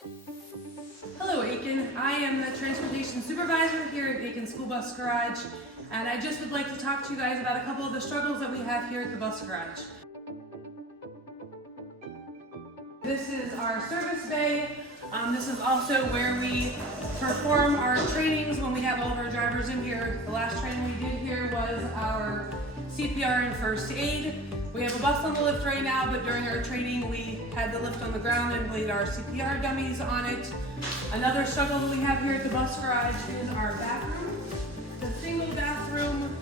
Hello Aitkin, I am the transportation supervisor here at Aitkin School Bus Garage, and I just would like to talk to you guys about a couple of the struggles that we have here at the bus garage. This is our service bay. This is also where we perform our trainings when we have all of our drivers in here. The last training we did here was our CPR and first aid. We have a bus on the lift right now, but during our training we had the lift on the ground and laid our CPR dummies on it. Another struggle that we have here at the bus garage is our bathroom. The single bathroom.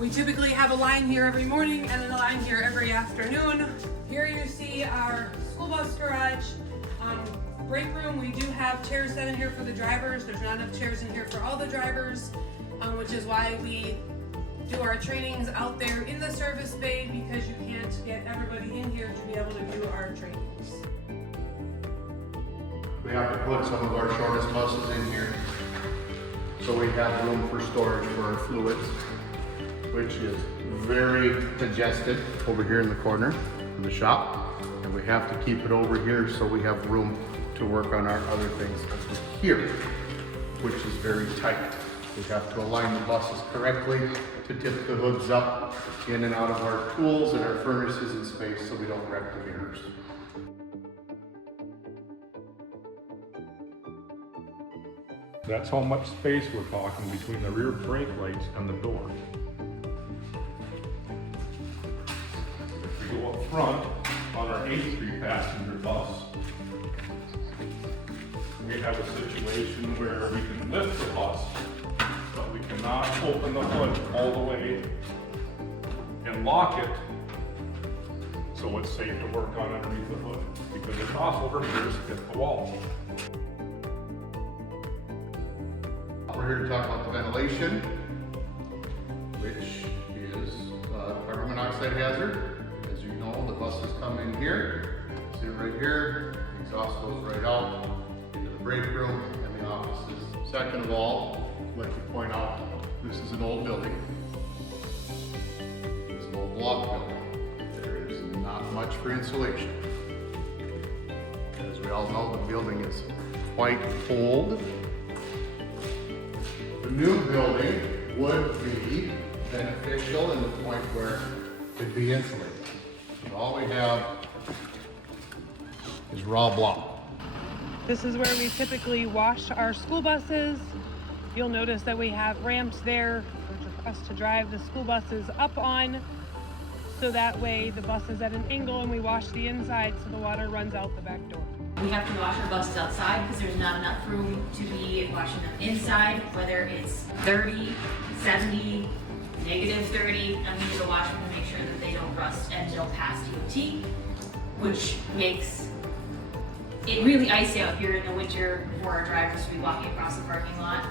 We typically have a line here every morning and a line here every afternoon. Here you see our school bus garage. Break room, we do have chairs set in here for the drivers. There's not enough chairs in here for all the drivers, which is why we do our trainings out there in the service bay, because you can't get everybody in here to be able to do our trainings. We have to put some of our shortest buses in here so we have room for storage for our fluids, which is very congested over here in the corner in the shop, and we have to keep it over here so we have room to work on our other things over here, which is very tight. We have to align the buses correctly to tip the hoods up in and out of our tools and our furnaces in space so we don't wreck the mirrors. That's how much space we're talking between the rear brake lights and the door. If we go up front on our 83 passenger bus, we have a situation where we can lift the bus, but we cannot open the hood all the way and lock it so it's safe to work on underneath the hood, because the crossover gears hit the wall. We're here to talk about the ventilation, which is a carbon monoxide hazard. As you know, the buses come in here, see it right here, the exhaust goes right out into the break room and the offices. Second of all, I'd like to point out, this is an old building. It's an old block building. There is not much for insulation. As we all know, the building is quite old. The new building would be beneficial in the point where it'd be insulated. So all we have is raw block. This is where we typically wash our school buses. You'll notice that we have ramps there for us to drive the school buses up on, so that way the bus is at an angle and we wash the inside so the water runs out the back door. We have to wash our buses outside because there's not enough room to be washing them inside, whether it's 30, 70, negative 30, and we need to wash them to make sure that they don't rust and don't pass DOT, which makes it really icy out here in the winter for our drivers to be walking across the parking lot.